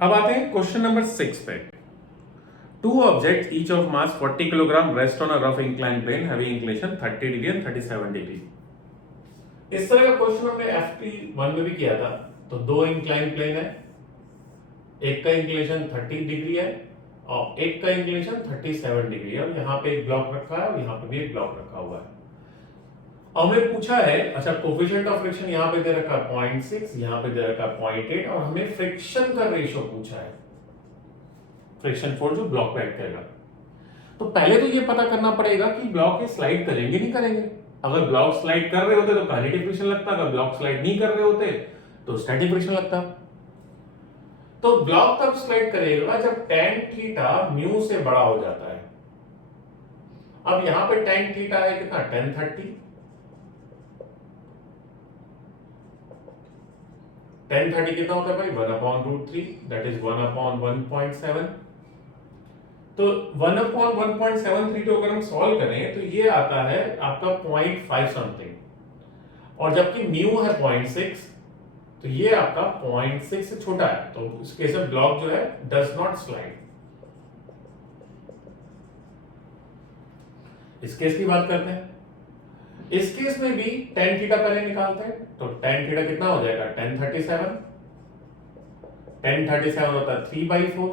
अब आते हैं क्वेश्चन नंबर 6 पे। Two object each of mass 40 kilogram rest on a rough incline plane having inclination 30 degree and 37 degree. इस तरह का क्वेश्चन हमने FT1 में भी किया था। तो दो इंक्लाइन प्लेन है, एक का इंक्लिनेशन 30 डिग्री है और एक का इंक्लिनेशन 37 डिग्री है, और यहाँ पे एक ब्लॉक रखा है और यहाँ पे भी एक ब्लॉक रखा हुआ है। और हमें पूछा है, अच्छा कोफिशिएंट ऑफ फ्रिक्शन यहाँ पे दे रखा है 0.6, यहाँ पे दे रखा है 0.8, और हमें फ्रिक्शन का रेशियो पूछा है, फ्रिक्शन फोर्स जो ब्लॉक पे एक्ट करेगा। तो पहले तो ये पता करना पड़ेगा कि ब्लॉक स्लाइड करेंगे नहीं करेंगे। अगर ब्लॉक स्लाइड कर रहे होते तो काइनेटिक फ्रिक्शन लगता, अगर ब्लॉक स्लाइड नहीं कर रहे होते तो स्टैटिक फ्रिक्शन लगता। तो ब्लॉक तब स्लाइड करेगा जब tan थीटा म्यू से बड़ा हो जाता है। अब यहां पे tan थीटा है कितना, tan 30। tan 30 कितना होता है भाई, 1/√3, दैट इज 1/1.7। तो 1/1.73 को अगर हम सॉल्व करें तो ये आता है आपका 0.5 समथिंग, और जबकि म्यू है 0.6, तो ये आपका 0.6 से छोटा है। तो इस केस में ब्लॉक जो है डज नॉट स्लाइड। इस केस की बात करते हैं। इस केस में भी tan थीटा पहले निकालते हैं। तो tan थीटा कितना हो जाएगा, tan 37। tan 37 होता है 3/4।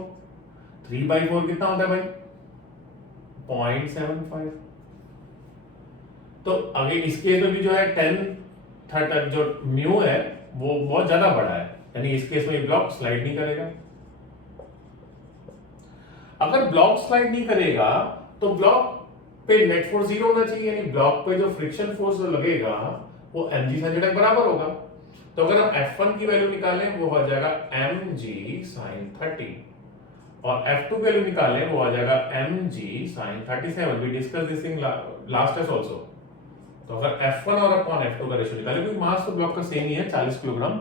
3/4 कितना होता है भाई, 0.75। तो अगर इस केस में भी जो है tan थीटा जो म्यू है वो बहुत ज्यादा बड़ा है, यानी इस केस में ब्लॉक स्लाइड नहीं करेगा। अगर ब्लॉक स्लाइड नहीं करेगा तो ब्लॉक पे नेट फोर्स 0 होना चाहिए, यानी ब्लॉक पे जो फ्रिक्शन फोर्स लगेगा वो mg sin थीटा के बराबर होगा। तो अगर हम F1 की वैल्यू निकालें वो हो जाएगा mg sin 30, और F2 की वैल्यू निकालें वो आ जाएगा mg sin 37। We discuss this in last class also. तो अगर F1 और अपॉन F2 का रेशियो निकालें, क्योंकि मास तो ब्लॉक का सेम ही है 40 किलोग्राम,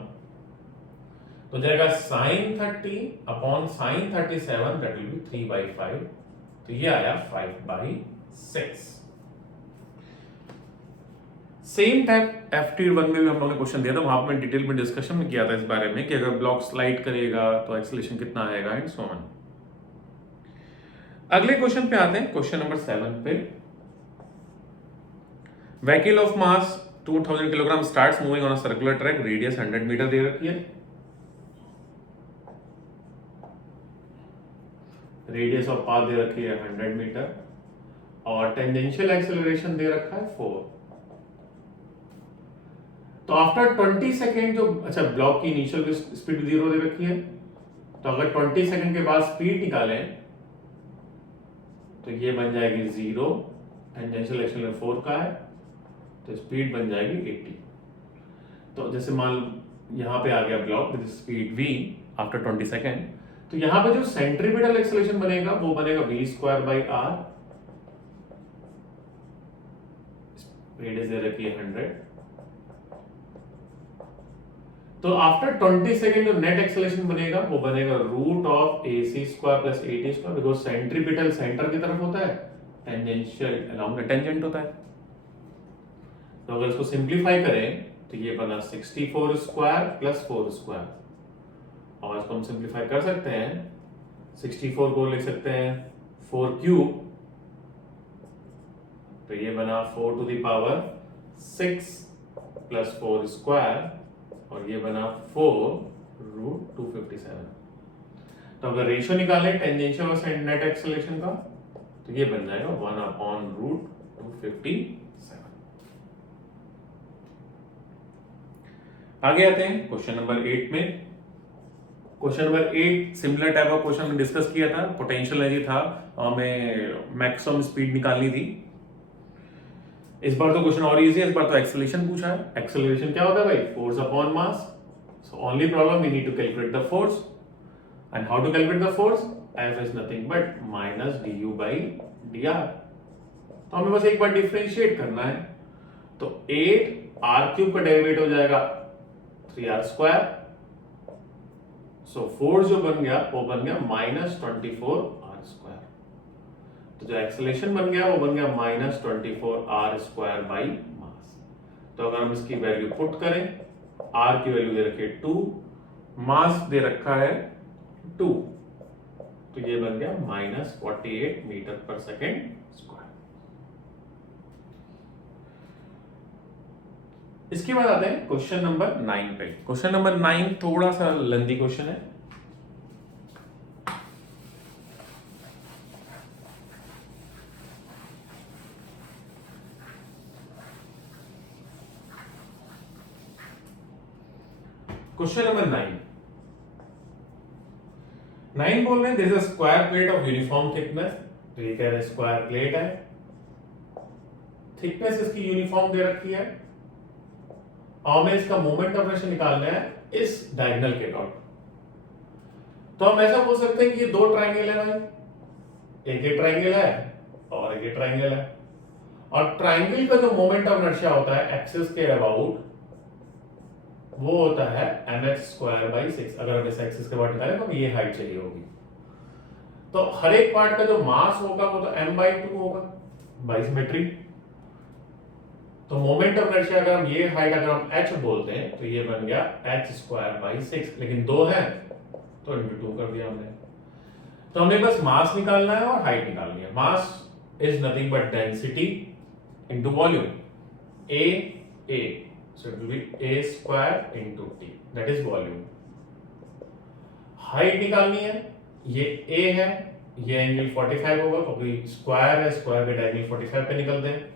तो जाएगा sin 30 upon sin 37, that will be 3/5। तो ये आया 5/6। सेम टाइप FT1 में भी हम लोगों ने क्वेश्चन दिया था, वहां पर डिटेल में डिस्कशन में किया था इस बारे में कि अगर ब्लॉक स्लाइड करेगा तो एक्सेलरेशन कितना आएगा एंड सो ऑन। अगले क्वेश्चन पे आते हैं, क्वेश्चन नंबर 7 पे। Vehicle of mass 2000 kilogram starts moving on a circular track, radius 100 metre दे रखी है, रेडियस ऑफ पाथ दे रखी है 100 मीटर, और टेंजेंशियल एक्सेलरेशन दे रखा है 4। तो आफ्टर 20 सेकेंड जो, अच्छा ब्लॉक की इनिशियल स्पीड 0 दे रखी है, तो अगर 20 सेकेंड के बाद स्पीड निकालें तो ये बन जाएगी 0, टेंजेंशियल एक्सेलरेशन 4 का है, तो स्पीड बन जाएगी 80। तो जैसे मान यहां पे आ गया block with speed v after 20 second, तो यहां पे जो सेंट्रीपिटल एक्सेलरेशन बनेगा वो बनेगा v²/r, रेडियस दे रखी है 100। तो आफ्टर 20 सेकेंड जो नेट एक्सेलरेशन बनेगा वो बनेगा √ac² + at², because centripetal centre की तरफ होता है, टेंजेंशियल अलोंग द टेंजेंट होता है। तो अगर इसको सिंप्लीफाई करें तो ये बना 64² + 4², और इसको हम सिंप्लीफाई कर सकते हैं। 64 को लिख सकते हैं 4³ तो ये बना 4⁶ + 4², और ये बना 4√257। तो अगर रेशियो निकालें टेंजेंशियल और नेट एक्सेलरेशन का तो ये बन जाएगा 1/√257। आगे आते हैं क्वेश्चन नंबर 8 में। Question number 8 similar type of question में डिस्कस किया था, पोटेंशियल एनर्जी था, हमें मैक्सिमम स्पीड निकालनी थी। इस बार तो क्वेश्चन और इजी है, इस बार तो एक्सेलरेशन पूछा है। एक्सेलरेशन क्या होता है भाई, force upon mass. So only problem we need to calculate the force, and how to calculate the force, F is nothing but -du/dr। तो हमें बस एक बार डिफरेंशिएट करना है। तो 8r³ का डेरिवेटिव हो जाएगा 3r²। सो फोर्स जो बन गया वो बन गया -24r²। तो जो एक्सेलरेशन बन गया वो बन गया -24r²/मास। तो अगर हम इसकी वैल्यू पुट करें, r की वैल्यू दे रखी है 2, मास दे रखा है 2, तो ये बन गया -48 मीटर पर सेकेंड स्क्वायर। इसके बाद आते हैं क्वेश्चन नंबर 9 पे। क्वेश्चन नंबर 9 थोड़ा सा लेंथी क्वेश्चन है। क्वेश्चन नंबर 9 बोल रहे हैं, this is square plate of uniform thickness. तो ये कह रहे हैं स्क्वायर प्लेट है, थिकनेस इसकी यूनिफॉर्म दे रखी है, और हमें इसका मोमेंट ऑफ इनर्शिया निकालना है इस डायगोनल के डॉट। तो हम ऐसा बोल सकते हैं कि ये दो ट्रायंगल है भाई, एक ये ट्रायंगल है और एक ये ट्रायंगल है, और ट्रायंगल का जो मोमेंट ऑफ इनर्शिया होता है एक्सिस के अबाउट वो होता है mx²/6। अगर हम इस एक्सिस के अबाउट निकालें तो ये हाइट चाहिए होगी। तो हर एक पार्ट का जो मास होगा वो तो m/2 होगा बाई सिमेट्री। तो मोमेंट ऑफ इनर्शिया अगर हम ये हाइट अगर हम h बोलते हैं तो ये बन गया h²/6, लेकिन दो है तो इंटू 2 कर दिया हमने। तो हमें बस मास निकालना है और हाइट निकालनी है। Mass is nothing but density into volume, A, so it will be A² into T, that is volume। Height निकालनी है, ये A है, ये एंगल 45 होगा क्योंकि स्क्वायर है, स्क्वायर के डायगोनल 45 पे निकलते हैं।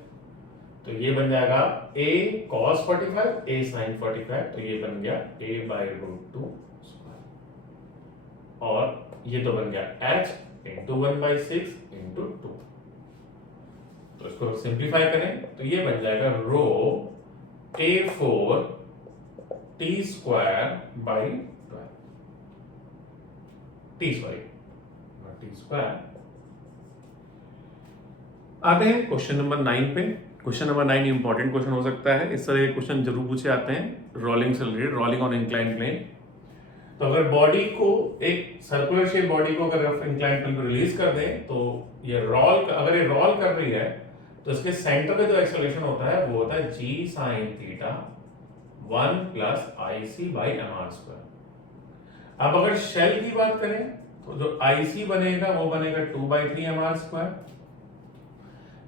तो ये बन जाएगा A cos 45, A sin 45, तो ये बन गया A/√2 स्क्वायर, और ये तो बन गया h into 1/6 into 2। तो इसको सिंप्लीफाई करें तो ये बन जाएगा रो A4 T²/12 T²। आते हैं क्वेश्चन नंबर 9 पे। क्वेश्चन नंबर 9 इंपॉर्टेंट क्वेश्चन हो सकता है, इस तरह के क्वेश्चन जरूर पूछे आते हैं रोलिंग से related, rolling on incline plane. तो अगर बॉडी को, एक सर्कुलर शेप बॉडी को अगर इंक्लाइन प्लेन पर रिलीज कर दें तो ये रोल, अगर ये रोल कर रही है तो इसके सेंटर पे जो एक्सेलरेशन होता है वो होता है g sin थीटा 1 + IC/mr²। अब अगर शेल की बात करें तो जो IC बनेगा वो बनेगा 2/3mr²।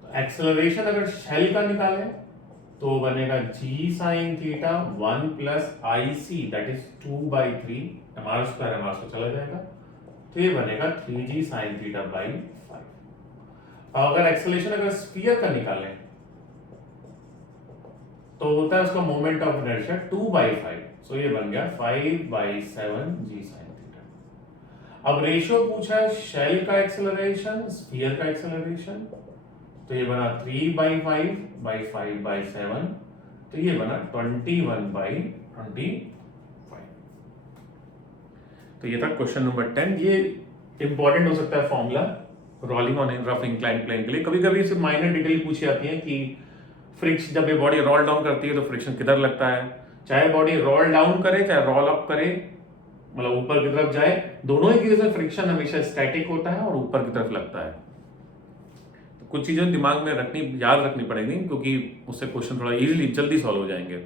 तो एक्सेलरेशन अगर शेल का निकालें तो बनेगा g sin theta 1 + IC, that is 2/3mr², mr² चला जाएगा, तो ये बनेगा 3g sin θ/5। और अगर एक्सेलरेशन अगर स्फीयर का निकालें तो होता है उसका मोमेंट ऑफ इनर्शिया 2/5, सो ये बन गया 5/7 g sin θ। अब रेशियो पूछा है शेल का एक्सेलरेशन, स्फीयर का एक्सेलरेशन, तो ये बना 3/5/5/7, तो ये बना 21/25। तो ये था क्वेश्चन नंबर 10। ये इंपॉर्टेंट हो सकता है formula rolling on rough incline plane के लिए। कभी कभी इससे माइनर डिटेल पूछी जाती है कि फ्रिक्शन, जब ये बॉडी रोल डाउन करती है तो फ्रिक्शन किधर लगता है, चाहे बॉडी रोल डाउन करे चाहे रोल अप करे, मतलब ऊपर की तरफ जाए, दोनों ही केस में फ्रिक्शन हमेशा स्टैटिक होता है और ऊपर की तरफ लगता है। तो कुछ चीजें दिमाग में रखनी, याद रखनी पड़ेगी, क्योंकि उससे क्वेश्चन थोड़ा इजीली जल्दी सॉल्व हो जाएंगे।